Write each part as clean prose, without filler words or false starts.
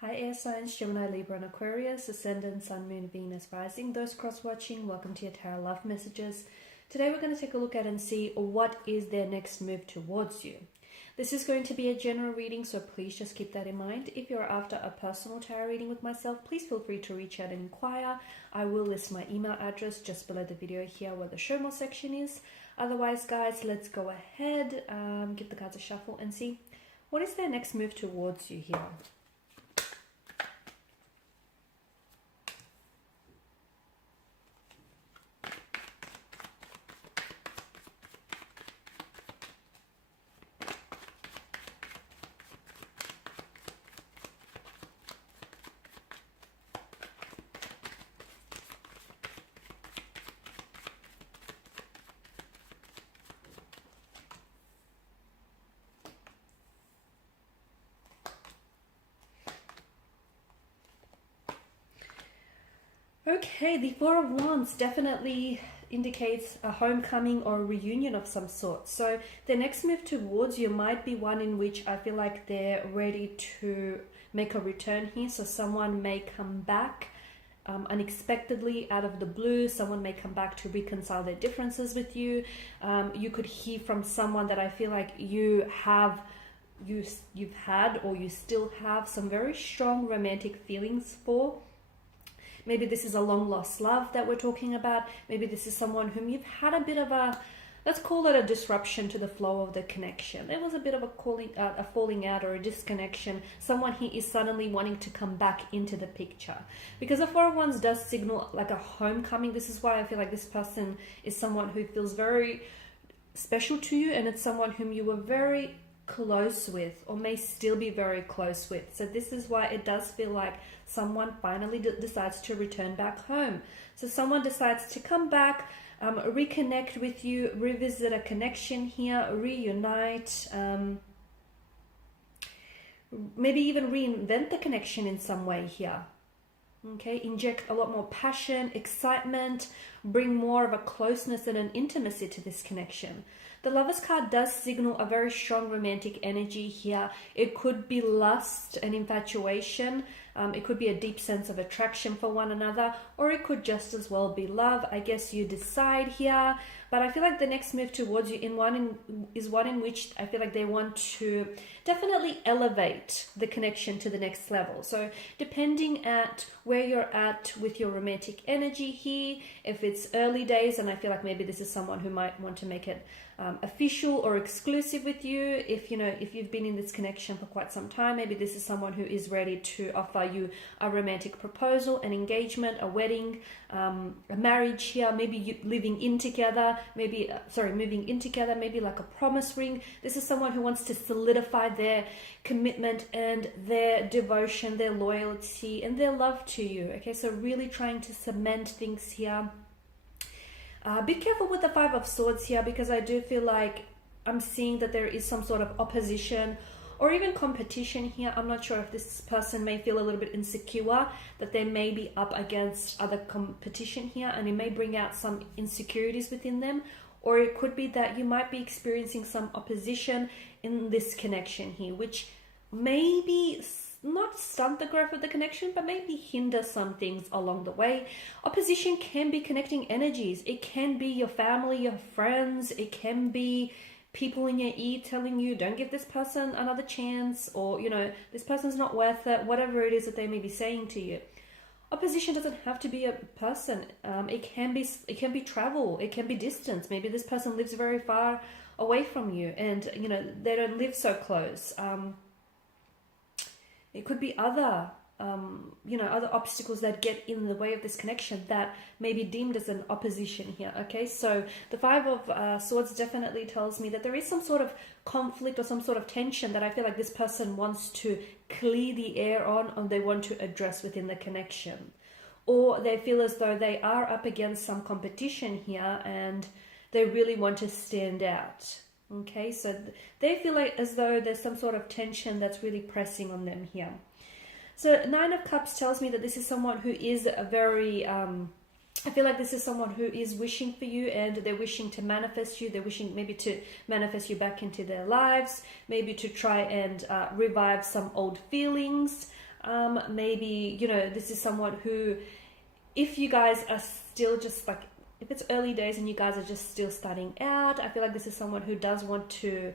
Hi air signs, Gemini, Libra and Aquarius, Ascendant, Sun, Moon, Venus, Rising. Those cross-watching, welcome to your Tarot Love Messages. Today we're going to take a look at and see what is their next move towards you. This is going to be a general reading, so please just keep that in mind. If you're after a personal tarot reading with myself, please feel free to reach out and inquire. I will list my email address just below the video here where the show more section is. Otherwise, guys, let's go ahead, give the cards a shuffle and see what is their next move towards you here. Okay, the Four of Wands definitely indicates a homecoming or a reunion of some sort. So the next move towards you might be one in which I feel like they're ready to make a return here. So someone may come back unexpectedly out of the blue. Someone may come back to reconcile their differences with you. You could hear from someone that I feel like you've had or you still have some very strong romantic feelings for. Maybe this is a long lost love that we're talking about. Maybe this is someone whom you've had a bit of a, let's call it a disruption to the flow of the connection. There was a bit of a falling out or a disconnection. Someone here is suddenly wanting to come back into the picture. Because the Four of Wands does signal like a homecoming. This is why I feel like this person is someone who feels very special to you, and it's someone whom you were very close with or may still be very close with. So this is why it does feel like someone finally decides to return back home. So someone decides to come back, reconnect with you, revisit a connection here, reunite, maybe even reinvent the connection in some way here. Okay, inject a lot more passion, excitement, bring more of a closeness and an intimacy to this connection. The Lovers card does signal a very strong romantic energy here. It could be lust and infatuation. It could be a deep sense of attraction for one another, or it could just as well be love. I guess you decide here. But I feel like the next move towards you is one in which I feel like they want to definitely elevate the connection to the next level. So depending at where you're at with your romantic energy here, if it's early days, and I feel like maybe this is someone who might want to make it official or exclusive with you. If you've been in this connection for quite some time, maybe this is someone who is ready to offer you a romantic proposal, an engagement, a wedding, a marriage here, maybe you moving in together, maybe like a promise ring. This is someone who wants to solidify their commitment and their devotion, their loyalty and their love to you. Okay, so really trying to cement things here. Be careful with the Five of Swords here, because I do feel like I'm seeing that there is some sort of opposition or even competition here. I'm not sure if this person may feel a little bit insecure, that they may be up against other competition here, and it may bring out some insecurities within them. Or it could be that you might be experiencing some opposition in this connection here, which maybe not stunt the growth of the connection, but maybe hinder some things along the way. Opposition can be connecting energies. It can be your family, your friends. It can be people in your ear telling you, don't give this person another chance, or, this person's not worth it, whatever it is that they may be saying to you. Opposition doesn't have to be a person. It can be travel. It can be distance. Maybe this person lives very far away from you, and, they don't live so close. It could be other obstacles that get in the way of this connection that may be deemed as an opposition here. Okay, so the Five of Swords definitely tells me that there is some sort of conflict or some sort of tension that I feel like this person wants to clear the air on, or they want to address within the connection. Or they feel as though they are up against some competition here and they really want to stand out. Okay, so they feel like as though there's some sort of tension that's really pressing on them here. So Nine of Cups tells me that this is someone who is a very I feel like this is someone who is wishing for you, and they're wishing to manifest you. They're wishing maybe to manifest you back into their lives, maybe to try and revive some old feelings. Maybe, you know, this is someone who, if you guys are still just like, if it's early days and you guys are just still starting out, I feel like this is someone who does want to,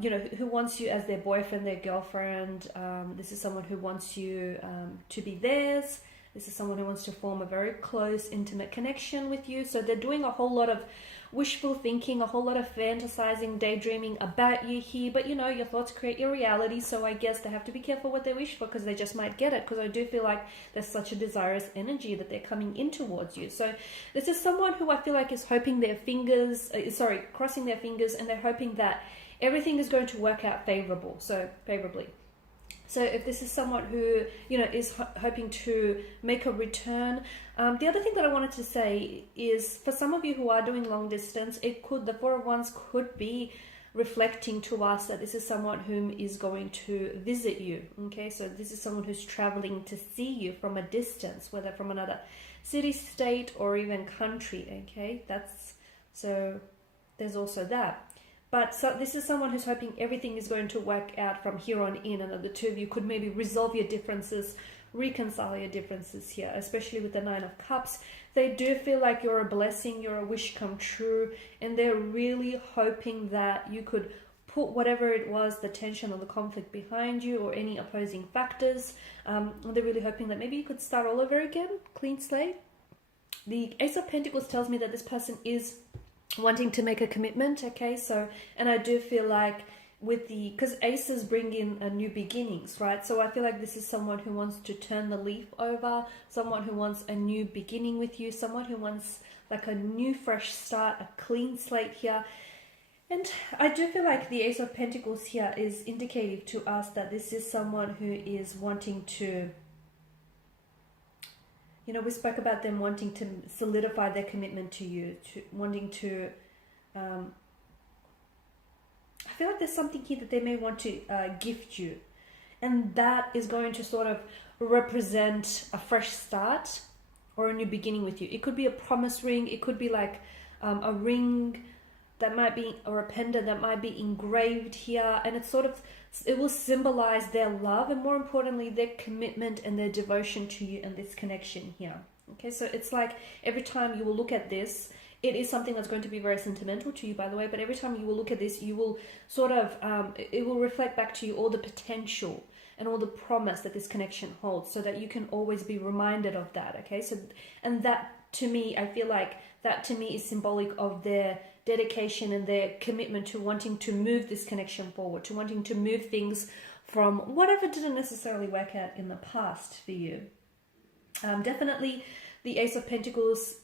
you know, who wants you as their boyfriend, their girlfriend. This is someone who wants you to be theirs. This is someone who wants to form a very close, intimate connection with you. So they're doing a whole lot of wishful thinking, a whole lot of fantasizing, daydreaming about you here. But, you know, your thoughts create your reality. So I guess they have to be careful what they wish for, because they just might get it. Because I do feel like there's such a desirous energy that they're coming in towards you. So this is someone who I feel like is hoping their fingers, crossing their fingers, and they're hoping that everything is going to work out favorably. So if this is someone who, you know, is hoping to make a return, the other thing that I wanted to say is, for some of you who are doing long distance, the Four of Wands could be reflecting to us that this is someone whom is going to visit you. Okay, so this is someone who's traveling to see you from a distance, whether from another city, state, or even country. Okay, so there's also that. But so this is someone who's hoping everything is going to work out from here on in, and that the two of you could maybe resolve your differences, reconcile your differences here, especially with the Nine of Cups. They do feel like you're a blessing, you're a wish come true, and they're really hoping that you could put whatever it was, the tension or the conflict behind you, or any opposing factors. They're really hoping that maybe you could start all over again, clean slate. The Ace of Pentacles tells me that this person is wanting to make a commitment. Okay, so, and I do feel like because aces bring in a new beginnings, right? So I feel like this is someone who wants to turn the leaf over, someone who wants a new beginning with you, someone who wants like a new fresh start, a clean slate here. And I do feel like the Ace of Pentacles here is indicative to us that this is someone who is wanting to, you know, we spoke about them wanting to solidify their commitment to you, wanting to, I feel like there's something here that they may want to gift you. And that is going to sort of represent a fresh start or a new beginning with you. It could be a promise ring. It could be like a ring that might be, or a pendant that might be engraved here. And it's sort of, it will symbolize their love, and more importantly, their commitment and their devotion to you and this connection here. Okay, so it's like every time you will look at this, it is something that's going to be very sentimental to you, by the way, but every time you will look at this, you will sort of, it will reflect back to you all the potential and all the promise that this connection holds, so that you can always be reminded of that. Okay, so, and that to me, I feel like that to me is symbolic of their dedication and their commitment to wanting to move this connection forward, to wanting to move things from whatever didn't necessarily work out in the past for you. Definitely the Ace of Pentacles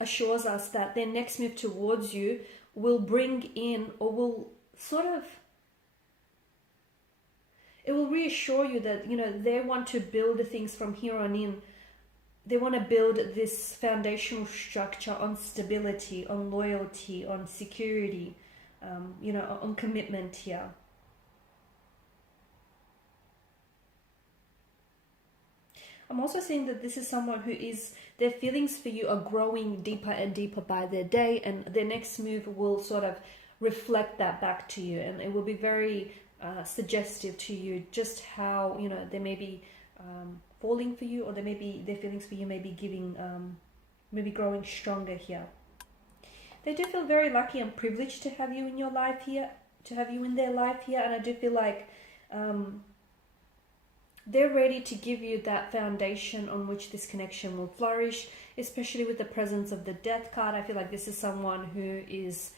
assures us that their next move towards you will bring in, or will sort of, it will reassure you that, you know, they want to build the things from here on in. They want to build this foundational structure on stability, on loyalty, on security, you know, on commitment here. I'm also seeing that this is someone who is, their feelings for you are growing deeper and deeper by their day, and their next move will sort of reflect that back to you, and it will be very suggestive to you just how, you know, they may be falling for you, or their feelings for you may be giving, maybe growing stronger here. They do feel very lucky and privileged to have you in your life here, to have you in their life here, and I do feel like they're ready to give you that foundation on which this connection will flourish, especially with the presence of the Death card. I feel like this is someone who is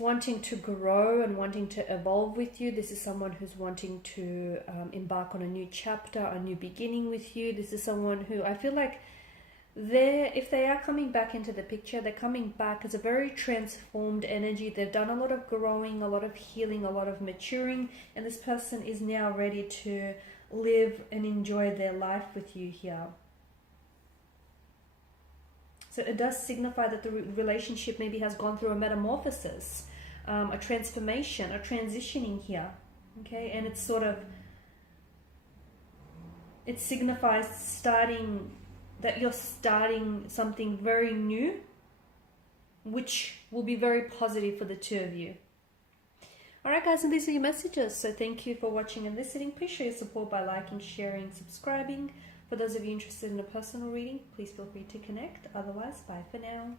wanting to grow and wanting to evolve with you. This is someone who's wanting to embark on a new chapter, a new beginning with you. This is someone who I feel like if they are coming back into the picture, they're coming back as a very transformed energy. They've done a lot of growing, a lot of healing, a lot of maturing, and this person is now ready to live and enjoy their life with you here. So it does signify that the relationship maybe has gone through a metamorphosis, a transformation, a transitioning here. Okay, and it's sort of, it signifies that you're starting something very new, which will be very positive for the two of you. Alright guys, and these are your messages. So thank you for watching and listening. Please show your support by liking, sharing, subscribing. For those of you interested in a personal reading, please feel free to connect. Otherwise, bye for now.